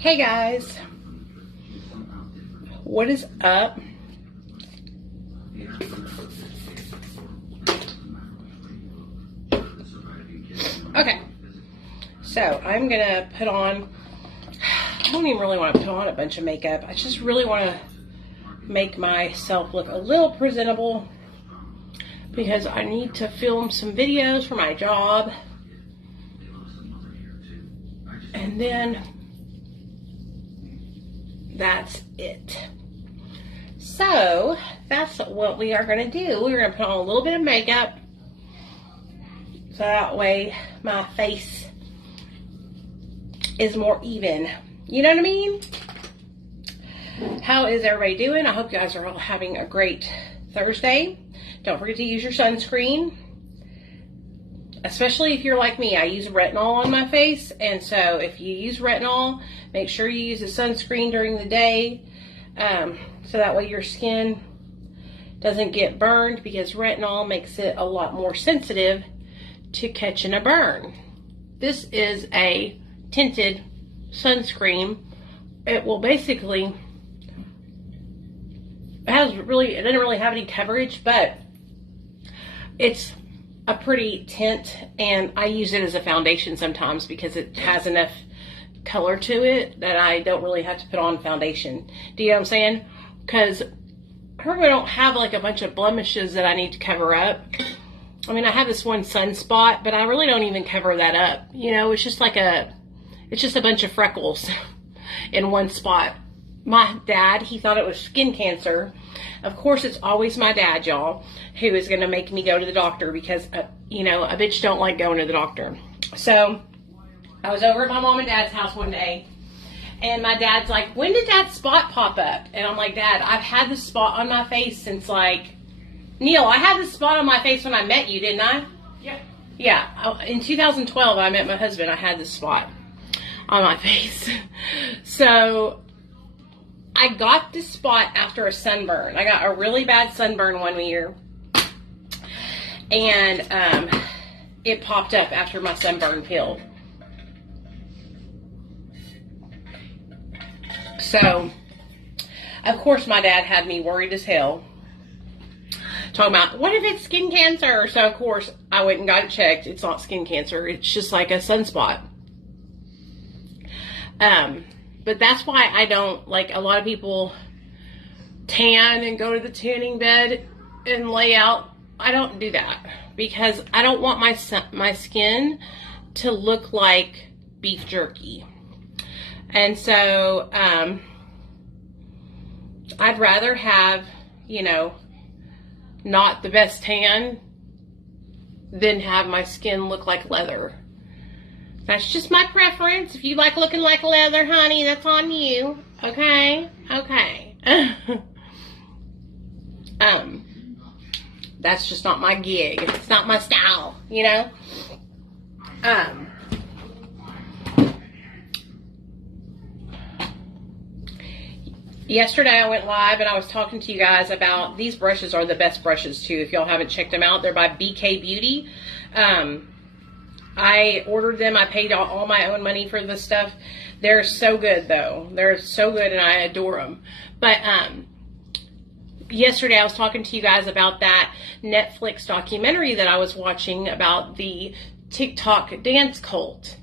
Hey guys, what is up? Okay, so I'm gonna put on, I don't even really want to put on a bunch of makeup. I just really want to make myself look a little presentable because I need to film some videos for my job. And then that's it. So that's what we are going to do. We're going to put on a little bit of makeup so that way my face is more even. You know what I mean? How is everybody doing? I hope you guys are all having a great Thursday. Don't forget to use your sunscreen. Especially if you're like me, I use retinol on my face, and so if you use retinol, make sure you use a sunscreen during the day, so that way your skin doesn't get burned, because retinol makes it a lot more sensitive to catching a burn. This is a tinted sunscreen. It will basically, it doesn't really have any coverage, but it's a pretty tint, and I use it as a foundation sometimes because it has enough color to it that I don't really have to put on foundation. Do you know what I'm saying? Because I really don't have like a bunch of blemishes that I need to cover up. I mean, I have this one sunspot, but I really don't even cover that up. You know, it's just like it's just a bunch of freckles in one spot. My dad, he thought it was skin cancer. Of course, it's always my dad, y'all, who is going to make me go to the doctor because, you know, a bitch don't like going to the doctor. So I was over at my mom and dad's house one day, and my dad's like, when did that spot pop up? And I'm like, Dad, I've had this spot on my face since like, Neil, I had this spot on my face when I met you, didn't I? Yeah. Yeah. In 2012, I met my husband. I had this spot on my face. So I got this spot after a sunburn. I got a really bad sunburn one year, and it popped up after my sunburn healed. So, of course, my dad had me worried as hell, talking about, what if it's skin cancer? So, of course, I went and got it checked. It's not skin cancer. It's just like a sunspot. But that's why I don't, like, a lot of people tan and go to the tanning bed and lay out. I don't do that because I don't want my skin to look like beef jerky. And so, I'd rather have, you know, not the best tan than have my skin look like leather. That's just my preference. If you like looking like leather, honey, that's on you. Okay? Okay. That's just not my gig. It's not my style, you know? Yesterday I went live and I was talking to you guys about, these brushes are the best brushes too. If y'all haven't checked them out, they're by BK Beauty. I ordered them. I paid all my own money for this stuff. They're so good, though. They're so good, and I adore them. But yesterday I was talking to you guys about that Netflix documentary that I was watching about the TikTok dance cult.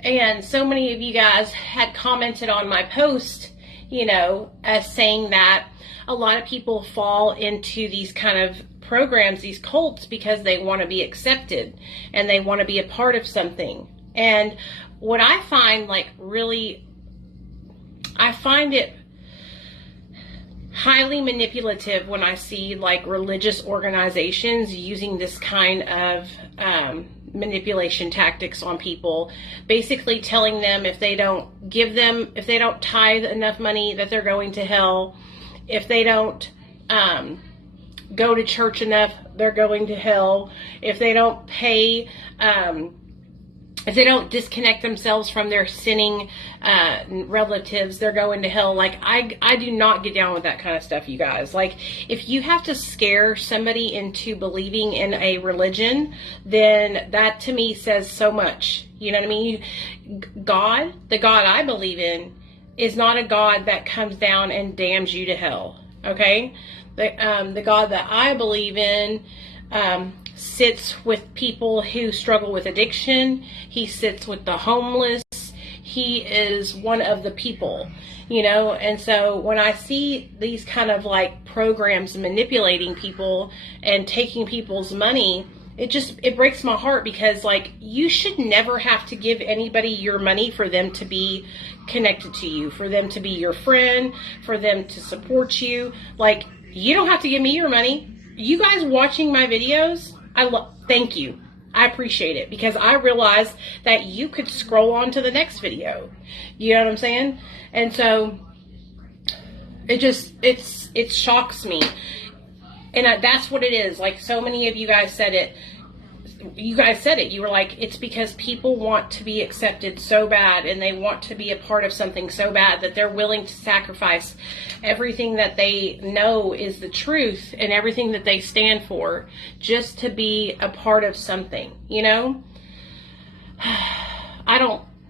And so many of you guys had commented on my post, you know, saying that a lot of people fall into these kind of programs, these cults, because they want to be accepted and they want to be a part of something. And what I find, like, really, I find it highly manipulative when I see like religious organizations using this kind of manipulation tactics on people, basically telling them if they don't tithe enough money, that they're going to hell. If they don't go to church enough, they're going to hell. If they don't pay, if they don't disconnect themselves from their sinning relatives, they're going to hell. Like, I do not get down with that kind of stuff, you guys. Like, if you have to scare somebody into believing in a religion, then that to me says so much. You know what I mean? God, the God I believe in, is not a God that comes down and damns you to hell. Okay? The God that I believe in sits with people who struggle with addiction. He sits with the homeless. He is one of the people, you know. And so when I see these kind of like programs manipulating people and taking people's money, it breaks my heart, because like, you should never have to give anybody your money for them to be connected to you, for them to be your friend, for them to support you. Like, you don't have to give me your money. You guys watching my videos, thank you. I appreciate it, because I realize that you could scroll on to the next video. You know what I'm saying? And so it shocks me. And that's what it is. Like, so many of you guys said it. You were like, it's because people want to be accepted so bad, and they want to be a part of something so bad that they're willing to sacrifice everything that they know is the truth and everything that they stand for just to be a part of something, you know?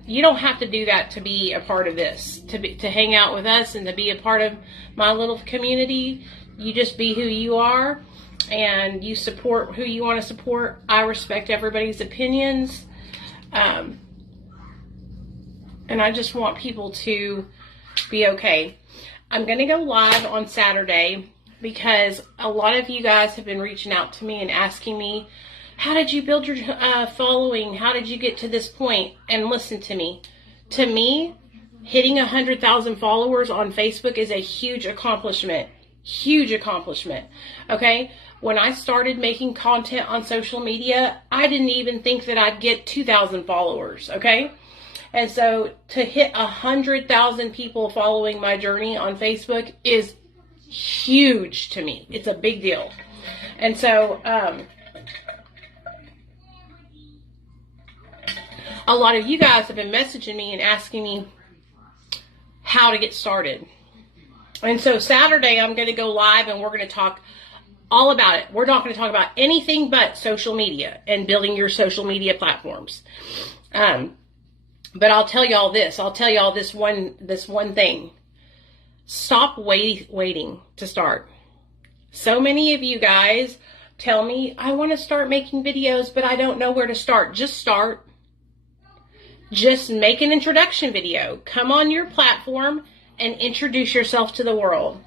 You don't have to do that to be a part of this, to hang out with us and to be a part of my little community. You just be who you are, and you support who you want to support. I respect everybody's opinions. And I just want people to be okay. I'm going to go live on Saturday, because a lot of you guys have been reaching out to me and asking me, how did you build your following? How did you get to this point? And listen to me. To me, hitting 100,000 followers on Facebook is a huge accomplishment. Huge accomplishment. Okay? When I started making content on social media, I didn't even think that I'd get 2,000 followers. Okay? And so to hit 100,000 people following my journey on Facebook is huge to me. It's a big deal. And so, a lot of you guys have been messaging me and asking me how to get started. And so Saturday, I'm going to go live, and we're going to talk all about it. We're not going to talk about anything but social media and building your social media platforms. But I'll tell y'all this. I'll tell y'all this one thing. Stop waiting to start. So many of you guys tell me, I want to start making videos, but I don't know where to start. Just start. Just make an introduction video. Come on your platform and introduce yourself to the world.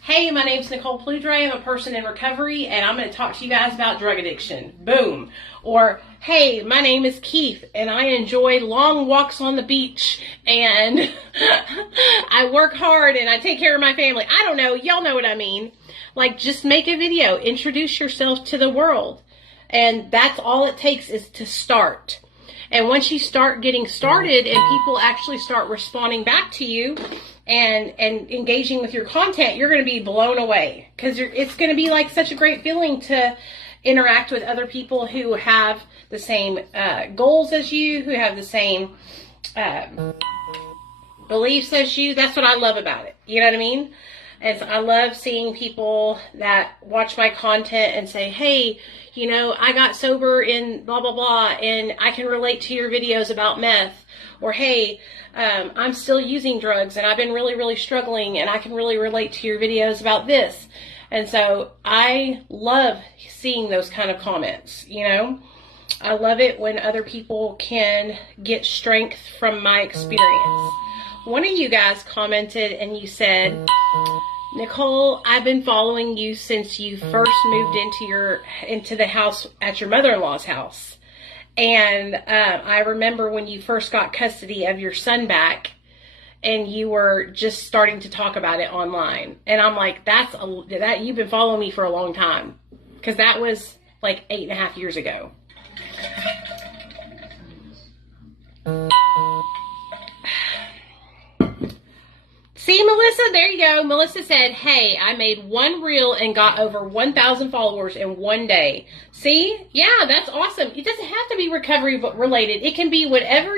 Hey, my name's Nicole Pludre. I'm a person in recovery, and I'm going to talk to you guys about drug addiction. Boom. Or, hey, my name is Keith, and I enjoy long walks on the beach, and I work hard, and I take care of my family. I don't know. Y'all know what I mean. Like, just make a video. Introduce yourself to the world. And that's all it takes, is to start. And once you start getting started and people actually start responding back to you and engaging with your content, you're going to be blown away, because it's going to be like such a great feeling to interact with other people who have the same goals as you, who have the same beliefs as you. That's what I love about it. You know what I mean? And so I love seeing people that watch my content and say, hey, you know, I got sober in blah, blah, blah, and I can relate to your videos about meth. Or, hey, I'm still using drugs, and I've been really, really struggling, and I can really relate to your videos about this. And so I love seeing those kind of comments, you know. I love it when other people can get strength from my experience. One of you guys commented and you said, Nicole, I've been following you since you first moved into the house at your mother-in-law's house. And I remember when you first got custody of your son back, and you were just starting to talk about it online. And I'm like, that you've been following me for a long time, because that was like 8.5 years ago. See, Melissa, there you go. Melissa said, hey, I made one reel and got over 1,000 followers in one day. See? Yeah, that's awesome. It doesn't have to be recovery related. It can be whatever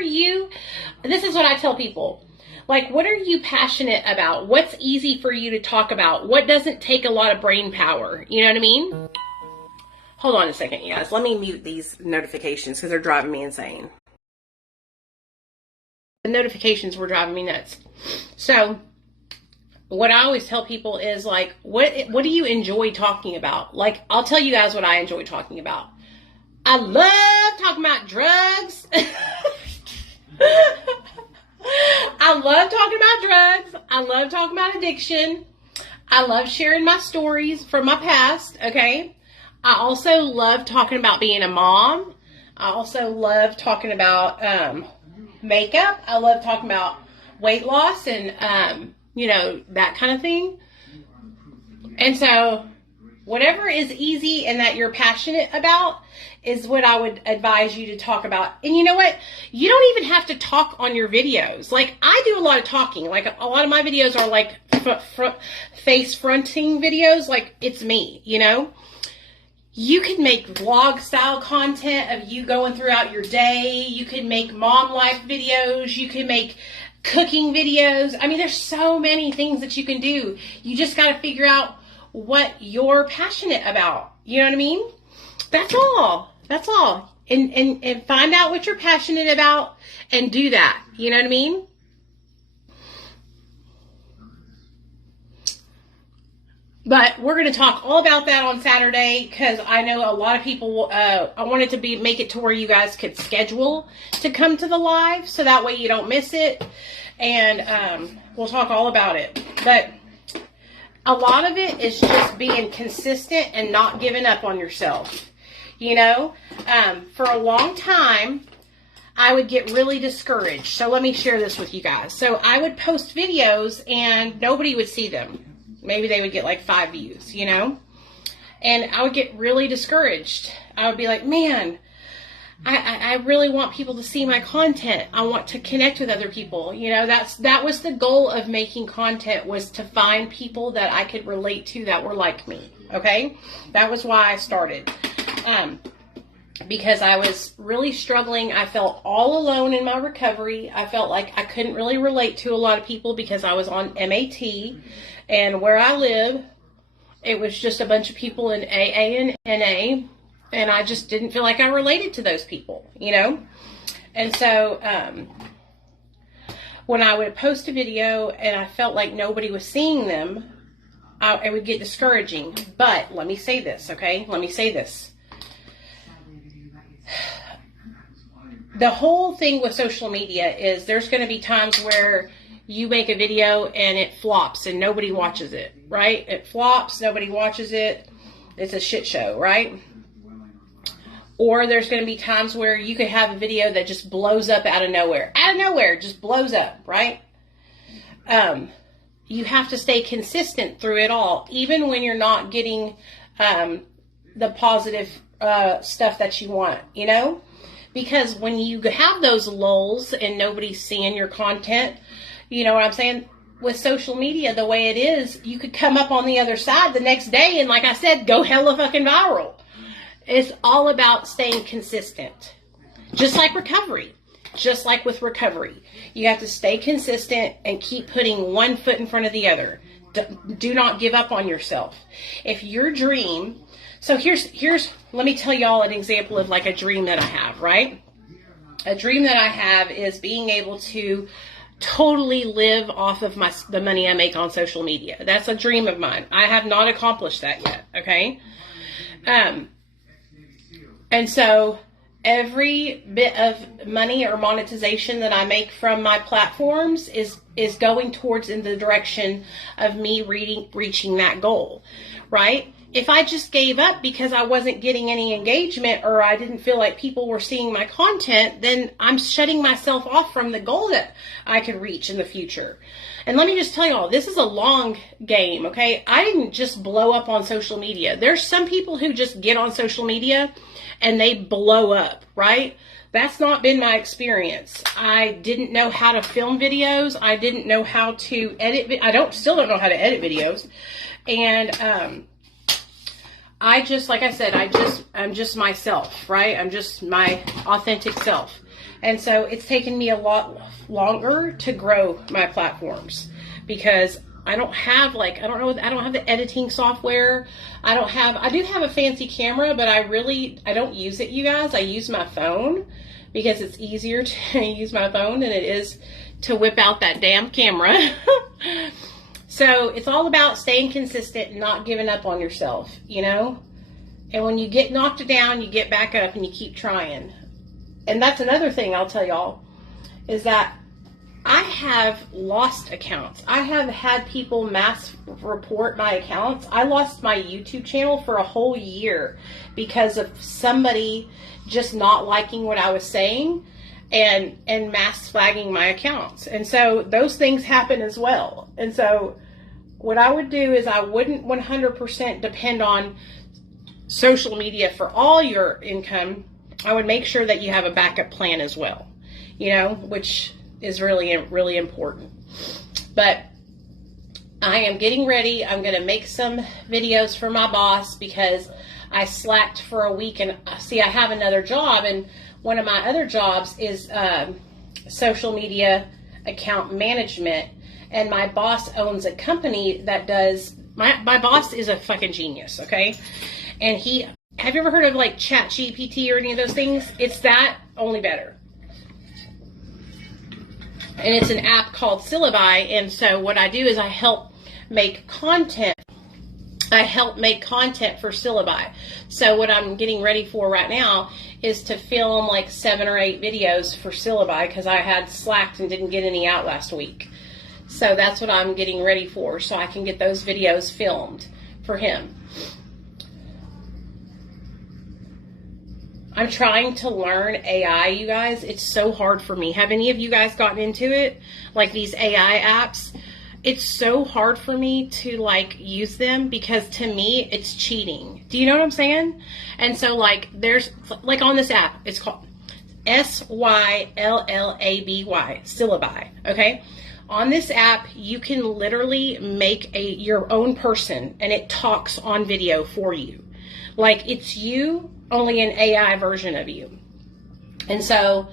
this is what I tell people. Like, what are you passionate about? What's easy for you to talk about? What doesn't take a lot of brain power? You know what I mean? Hold on a second, you guys. Let me mute these notifications because they're driving me insane. notifications were driving me nuts. So what I always tell people is like, what do you enjoy talking about? Like, I'll tell you guys what I enjoy talking about. I love talking about drugs. I love talking about drugs. I love talking about addiction. I love sharing my stories from my past, okay? I also love talking about being a mom. I also love talking about makeup. I love talking about weight loss and, you know, that kind of thing. And so whatever is easy and that you're passionate about is what I would advise you to talk about. And you know what? You don't even have to talk on your videos. Like, I do a lot of talking. Like, a lot of my videos are like face fronting videos. Like, it's me, you know? You could make vlog style content of you going throughout your day. You could make mom life videos. You could make cooking videos. I mean, there's so many things that you can do. You just got to figure out what you're passionate about. You know what I mean? That's all. That's all. And find out what you're passionate about and do that. You know what I mean? But we're going to talk all about that on Saturday because I know a lot of people, I wanted to make it to where you guys could schedule to come to the live so that way you don't miss it. And we'll talk all about it. But a lot of it is just being consistent and not giving up on yourself. You know, for a long time, I would get really discouraged. So let me share this with you guys. So I would post videos and nobody would see them. Maybe they would get like 5 views, you know, and I would get really discouraged. I would be like, man, I really want people to see my content. I want to connect with other people. You know, that was the goal of making content, was to find people that I could relate to that were like me. Okay. That was why I started. Because I was really struggling. I felt all alone in my recovery. I felt like I couldn't really relate to a lot of people because I was on MAT, and where I live, it was just a bunch of people in AA and NA, and I just didn't feel like I related to those people, you know? And so, when I would post a video and I felt like nobody was seeing them, it would get discouraging. But let me say this, okay? Let me say this. The whole thing with social media is there's going to be times where you make a video and it flops and nobody watches it, right? It flops, nobody watches it. It's a shit show, right? Or there's going to be times where you could have a video that just blows up out of nowhere. Out of nowhere, just blows up, right? You have to stay consistent through it all, even when you're not getting the positive stuff that you want, you know? Because when you have those lulls and nobody's seeing your content, you know what I'm saying? With social media, the way it is, you could come up on the other side the next day and, like I said, go hella fucking viral. It's all about staying consistent. Just like recovery. Just like with recovery. You have to stay consistent and keep putting one foot in front of the other. Do not give up on yourself. If your dream... So here's let me tell y'all an example of like a dream that I have, right? A dream that I have is being able to totally live off of the money I make on social media. That's a dream of mine. I have not accomplished that yet, okay? And so every bit of money or monetization that I make from my platforms is going towards in the direction of me reaching that goal, right? If I just gave up because I wasn't getting any engagement or I didn't feel like people were seeing my content, then I'm shutting myself off from the goal that I could reach in the future. And let me just tell you all, this is a long game, okay? I didn't just blow up on social media. There's some people who just get on social media and they blow up, right? That's not been my experience. I didn't know how to film videos. I didn't know how to edit. Still don't know how to edit videos. And, I just, like I said, I'm just myself, right? I'm just my authentic self. And so it's taken me a lot longer to grow my platforms because I don't have like, I don't have the editing software. I do have a fancy camera, but I don't use it, you guys. I use my phone because it's easier to use my phone than it is to whip out that damn camera. So it's all about staying consistent and not giving up on yourself, you know? And when you get knocked down, you get back up and you keep trying. And that's another thing I'll tell y'all, is that I have lost accounts. I have had people mass report my accounts. I lost my YouTube channel for a whole year because of somebody just not liking what I was saying and mass flagging my accounts. And so those things happen as well. And so what I would do is I wouldn't 100% depend on social media for all your income. I would make sure that you have a backup plan as well, you know, which is really, really important. But I am getting ready. I'm going to make some videos for my boss because I slacked for a week, and see, I have another job, and one of my other jobs is social media account management, and my boss owns a company that does, my boss is a fucking genius, okay? And have you ever heard of like ChatGPT or any of those things? It's that, only better. And it's an app called Syllabi. And so what I do is I help make content. I help make content for Syllabi. So what I'm getting ready for right now is to film like 7 or 8 videos for Syllabi because I had slacked and didn't get any out last week. So that's what I'm getting ready for, so I can get those videos filmed for him. I'm trying to learn AI, you guys. It's so hard for me. Have any of you guys gotten into it? Like these AI apps? It's so hard for me to like use them because to me, it's cheating. Do you know what I'm saying? And so like there's, like on this app, it's called Syllabi, Syllabi, okay? On this app, you can literally make your own person and it talks on video for you. Like it's you, only an AI version of you. And so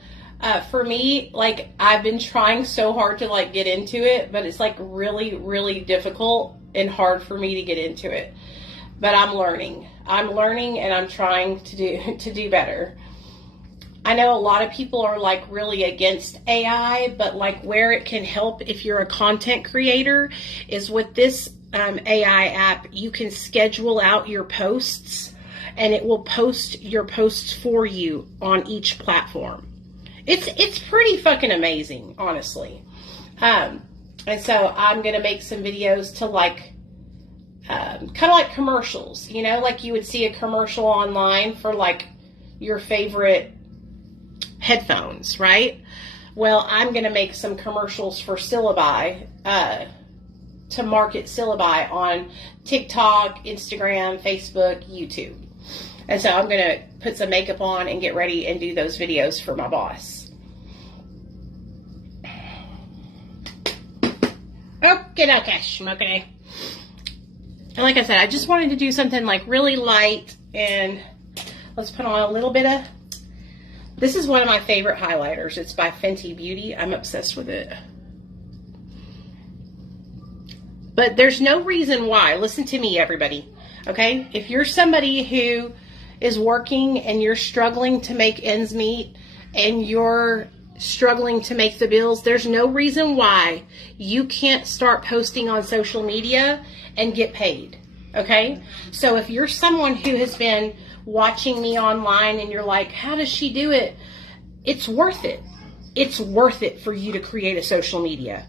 for me, like I've been trying so hard to like get into it, but it's like really, really difficult and hard for me to get into it. But I'm learning and I'm trying to do better. I know a lot of people are like really against AI, but like where it can help if you're a content creator is with this AI app, you can schedule out your posts and it will post your posts for you on each platform. It's pretty fucking amazing, honestly. And so I'm going to make some videos to like, kind of like commercials, you know, like you would see a commercial online for like your favorite headphones, right? Well, I'm going to make some commercials for Syllabi, to market Syllabi on TikTok, Instagram, Facebook, YouTube. And so I'm going to put some makeup on and get ready and do those videos for my boss. Okay. And like I said, I just wanted to do something like really light, and let's put on a little bit of, this is one of my favorite highlighters. It's by Fenty Beauty. I'm obsessed with it. But there's no reason why. Listen to me, everybody. Okay? If you're somebody who is working and you're struggling to make ends meet and you're struggling to make the bills, there's no reason why you can't start posting on social media and get paid. Okay? So if you're someone who has been watching me online and you're like, how does she do it? It's worth it. It's worth it for you to create a social media.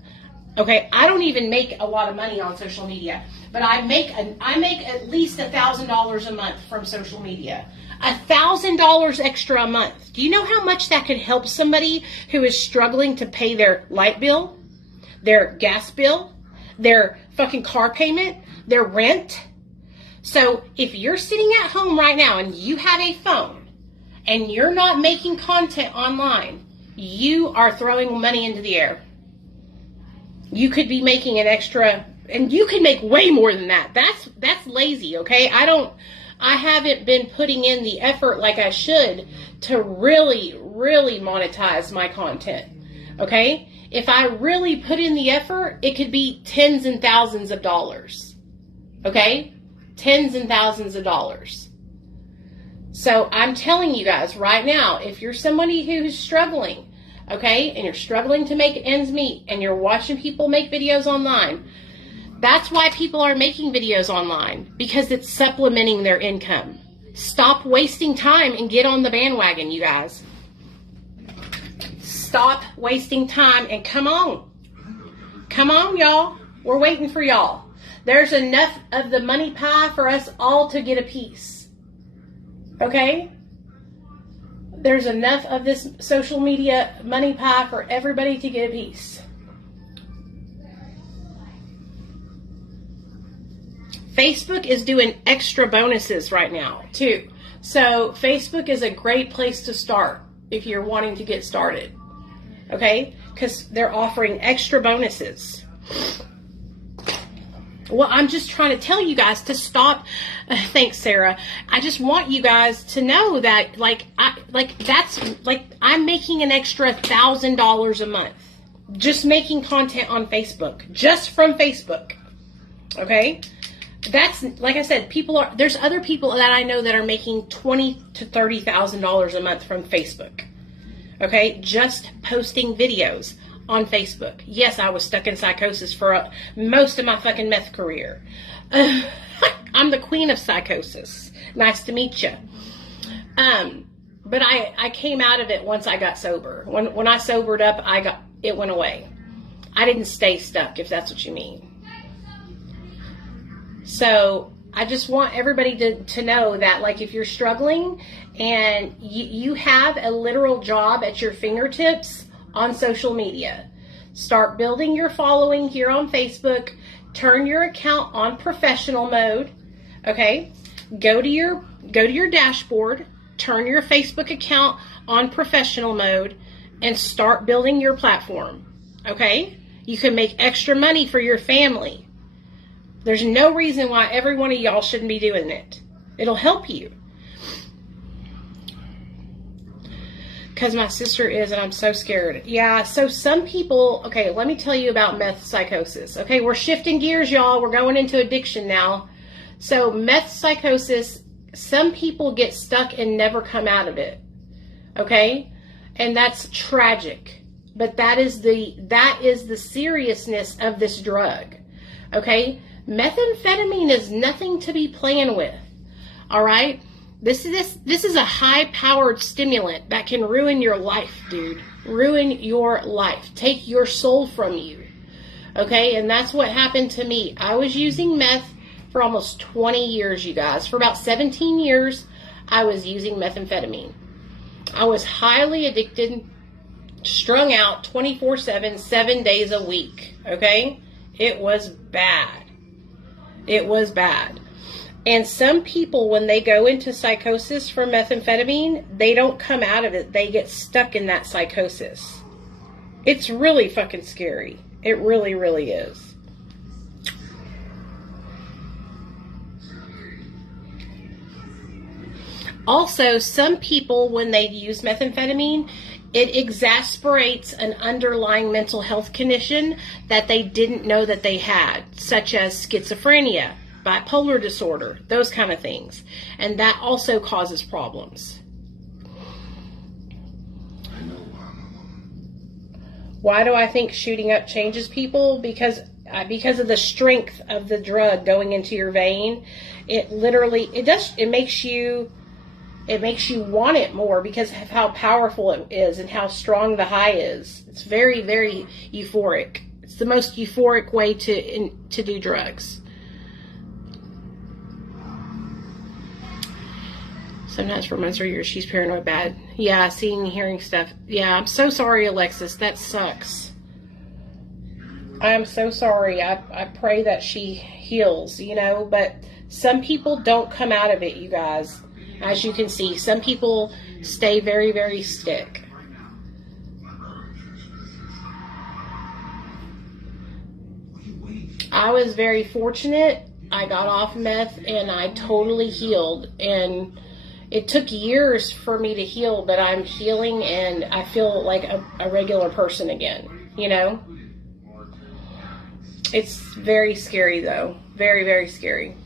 Okay, I don't even make a lot of money on social media, but I make at least $1,000 a month from social media. $1,000 extra a month. Do you know how much that could help somebody who is struggling to pay their light bill, their gas bill, their fucking car payment, their rent? So if you're sitting at home right now and you have a phone and you're not making content online, you are throwing money into the air. You could be making an extra, and you could make way more than that. That's lazy, okay? I haven't been putting in the effort like I should to really, really monetize my content. Okay? If I really put in the effort, it could be tens and thousands of dollars. Okay? Tens and thousands of dollars. So I'm telling you guys right now, if you're somebody who's struggling, okay, and you're struggling to make ends meet, and you're watching people make videos online, that's why people are making videos online, because it's supplementing their income. Stop wasting time and get on the bandwagon, you guys. Stop wasting time and come on. Come on, y'all. We're waiting for y'all. There's enough of the money pie for us all to get a piece. Okay? There's enough of this social media money pie for everybody to get a piece. Facebook is doing extra bonuses right now, too. So Facebook is a great place to start if you're wanting to get started. Okay? Because they're offering extra bonuses. Well, I'm just trying to tell you guys to stop. Thanks, Sarah. I just want you guys to know that, I'm making an extra $1,000 a month just making content on Facebook, just from Facebook. Okay, that's, like I said, there's other people that I know that are making $20,000 to $30,000 a month from Facebook. Okay, just posting videos on Facebook. Yes, I was stuck in psychosis for most of my fucking meth career. I'm the queen of psychosis. Nice to meet you. But I came out of it once I got sober. When I sobered up, it went away. I didn't stay stuck, if that's what you mean. So I just want everybody to know that, like, if you're struggling and you have a literal job at your fingertips on social media, start building your following here on Facebook. Turn your account on professional mode. Okay, go to your dashboard, turn your Facebook account on professional mode, and start building your platform. Okay, you can make extra money for your family. There's no reason why every one of y'all shouldn't be doing it. It'll help you. Because my sister is, and I'm so scared. Yeah, so some people, okay, let me tell you about meth psychosis. Okay, we're shifting gears, y'all. We're going into addiction now. So meth psychosis, some people get stuck and never come out of it. Okay? And that's tragic. But that is the seriousness of this drug. Okay? Methamphetamine is nothing to be playing with. All right? This is a high-powered stimulant that can ruin your life, dude. Ruin your life. Take your soul from you. Okay? And that's what happened to me. I was using meth for almost 20 years, you guys. For about 17 years, I was using methamphetamine. I was highly addicted, strung out 24/7, 7 days a week. Okay? It was bad. It was bad. And some people, when they go into psychosis from methamphetamine, they don't come out of it. They get stuck in that psychosis. It's really fucking scary. It really, really is. Also, some people, when they use methamphetamine, it exasperates an underlying mental health condition that they didn't know that they had, such as schizophrenia, bipolar disorder, those kind of things. And that also causes problems. Why do I think shooting up changes people? Because of the strength of the drug going into your vein. It makes you want it more because of how powerful it is and how strong the high is. It's very, very euphoric. It's the most euphoric way to do drugs. Sometimes for months or years, she's paranoid bad. Yeah, seeing and hearing stuff. Yeah, I'm so sorry, Alexis. That sucks. I am so sorry. I pray that she heals, but some people don't come out of it, you guys. As you can see, some people stay very, very sick. I was very fortunate. I got off meth and I totally healed. And It took years for me to heal, but I'm healing and I feel like a regular person again, you know? It's very scary though. Very, very scary.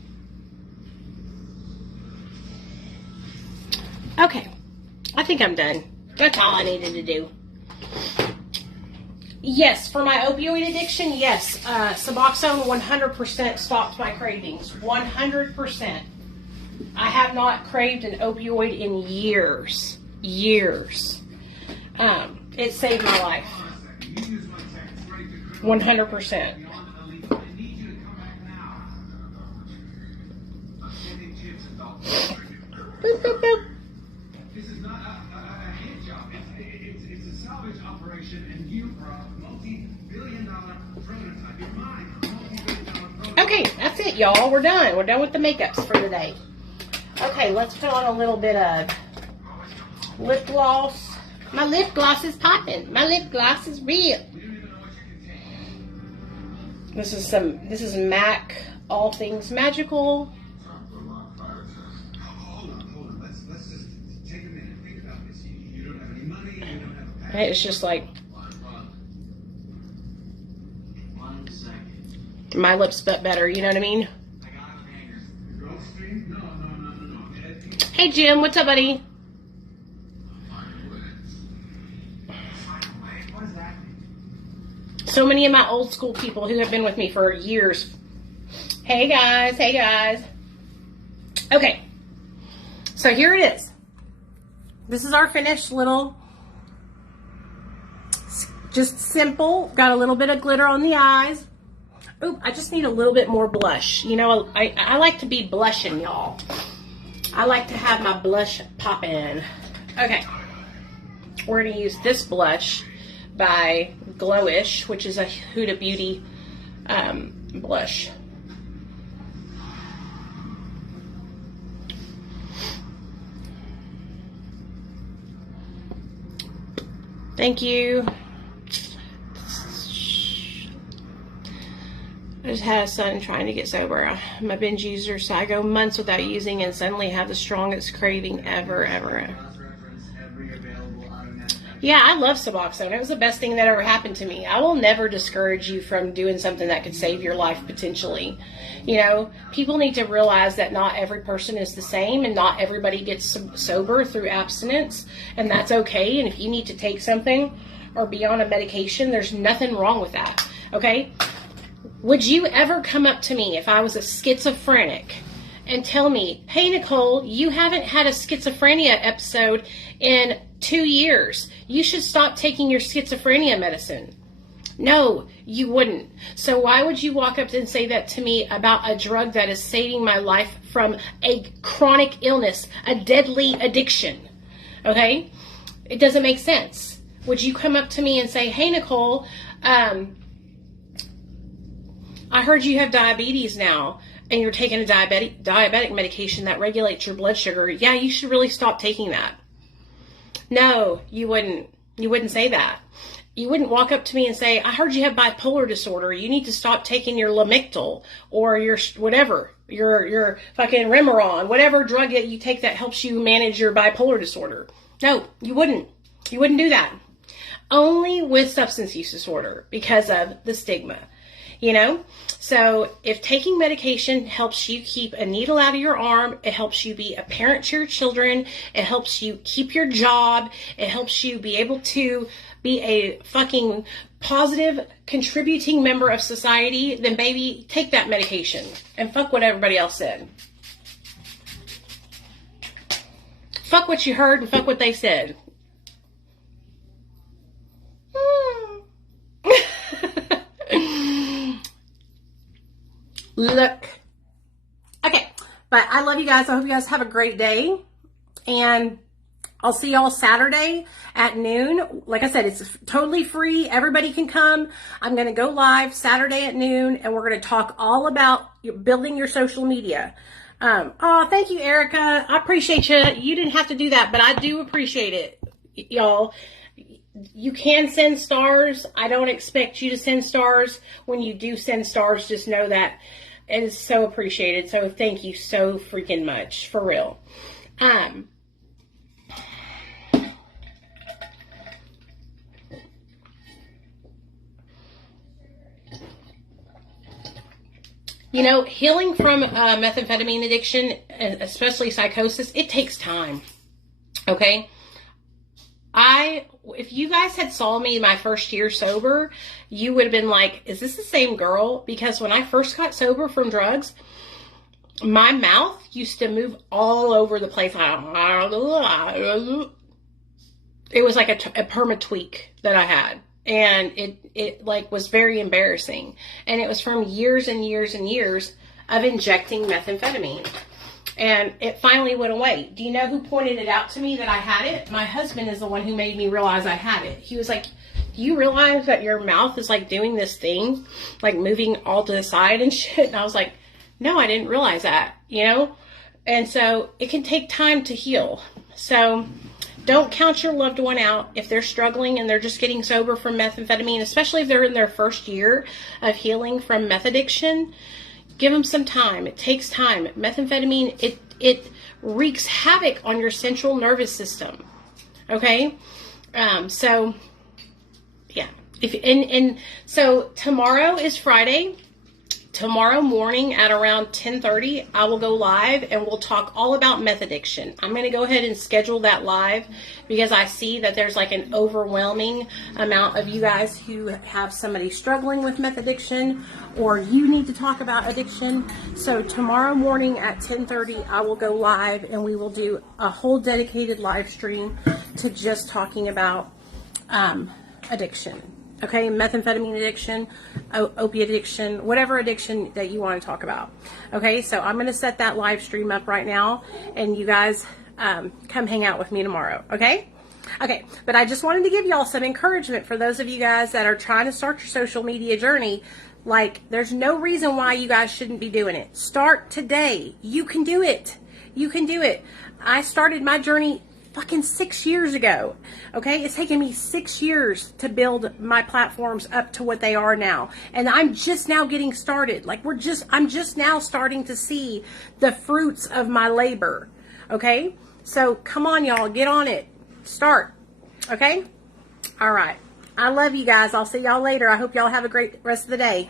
Okay. I think I'm done. That's all I needed to do. Yes, for my opioid addiction, yes. Suboxone 100% stopped my cravings. 100%. I have not craved an opioid in years. Years. It saved my life. 100%. Boop, boop, boop. This is not a hit job. It's a salvage operation, and you are a multi-billion-dollar prototype. You're mine. A multi-billion-dollar prototype. Okay, that's it, y'all. We're done. We're done with the makeups for today. Okay, let's put on a little bit of lip gloss. My lip gloss is popping. My lip gloss is real. This is MAC All Things Magical. It's just like my lips but better, you know what I mean? Hey Jim, what's up, buddy? So many of my old school people who have been with me for years. Hey guys, hey guys. Okay, so here it is. This is our finished little, just simple. Got a little bit of glitter on the eyes. Oop, I just need a little bit more blush. You know, I like to be blushing, y'all. I like to have my blush pop in. Okay, we're gonna use this blush by Glowish, which is a Huda Beauty blush. Thank you. I just had a son trying to get sober. I'm a binge user, so I go months without using and suddenly have the strongest craving ever. Yeah, I love Suboxone. It was the best thing that ever happened to me. I will never discourage you from doing something that could save your life potentially. You know, people need to realize that not every person is the same and not everybody gets sober through abstinence, and that's okay. And if you need to take something or be on a medication, there's nothing wrong with that, okay? Would you ever come up to me if I was a schizophrenic and tell me, hey, Nicole, you haven't had a schizophrenia episode in 2 years. You should stop taking your schizophrenia medicine? No, you wouldn't. So why would you walk up and say that to me about a drug that is saving my life from a chronic illness, a deadly addiction? Okay? It doesn't make sense. Would you come up to me and say, hey, Nicole, I heard you have diabetes now and you're taking a diabetic medication that regulates your blood sugar. Yeah, you should really stop taking that. No, you wouldn't. You wouldn't say that. You wouldn't walk up to me and say, I heard you have bipolar disorder. You need to stop taking your Lamictal or your whatever, your fucking Remeron, whatever drug that you take that helps you manage your bipolar disorder. No, you wouldn't. You wouldn't do that. Only with substance use disorder because of the stigma, you know? So if taking medication helps you keep a needle out of your arm, it helps you be a parent to your children, it helps you keep your job, it helps you be able to be a fucking positive, contributing member of society, then baby, take that medication and fuck what everybody else said. Fuck what you heard and fuck what they said. Look. Okay, but I love you guys. I hope you guys have a great day. And I'll see y'all Saturday at noon. Like I said, it's totally free. Everybody can come. I'm going to go live Saturday at noon, and we're going to talk all about building your social media. Oh, thank you, Erica. I appreciate you. You didn't have to do that, but I do appreciate it, y'all. You can send stars. I don't expect you to send stars. When you do send stars, just know that it is so appreciated. So thank you so freaking much, for real. You know, healing from methamphetamine addiction, especially psychosis, it takes time. Okay? If you guys had saw me my first year sober, you would have been like, is this the same girl? Because when I first got sober from drugs, my mouth used to move all over the place. It was like a perma tweak that I had. And it like was very embarrassing. And it was from years and years and years of injecting methamphetamine. And it finally went away. Do you know who pointed it out to me that I had it? My husband is the one who made me realize I had it. He was like, do you realize that your mouth is like doing this thing? Like moving all to the side and shit? And I was like, no, I didn't realize that, you know? And so it can take time to heal. So don't count your loved one out if they're struggling and they're just getting sober from methamphetamine, especially if they're in their first year of healing from meth addiction. Give them some time. It takes time. Methamphetamine, it wreaks havoc on your central nervous system. Okay? So, yeah. So tomorrow is Friday. Tomorrow morning at around 10:30, I will go live and we'll talk all about meth addiction. I'm going to go ahead and schedule that live because I see that there's like an overwhelming amount of you guys who have somebody struggling with meth addiction or you need to talk about addiction. So tomorrow morning at 10:30, I will go live and we will do a whole dedicated live stream to just talking about addiction. Okay, methamphetamine addiction, opiate addiction, whatever addiction that you want to talk about. Okay, so I'm going to set that live stream up right now, and you guys come hang out with me tomorrow, okay? Okay, but I just wanted to give y'all some encouragement for those of you guys that are trying to start your social media journey. Like, there's no reason why you guys shouldn't be doing it. Start today. You can do it. You can do it. I started my journey fucking 6 years ago. Okay, it's taken me 6 years to build my platforms up to what they are now, and I'm just now getting started. Like I'm just now starting to see the fruits of my labor. Okay, so come on, y'all, get on it. Start. Okay, all right. I love you guys. I'll see y'all later. I hope y'all have a great rest of the day.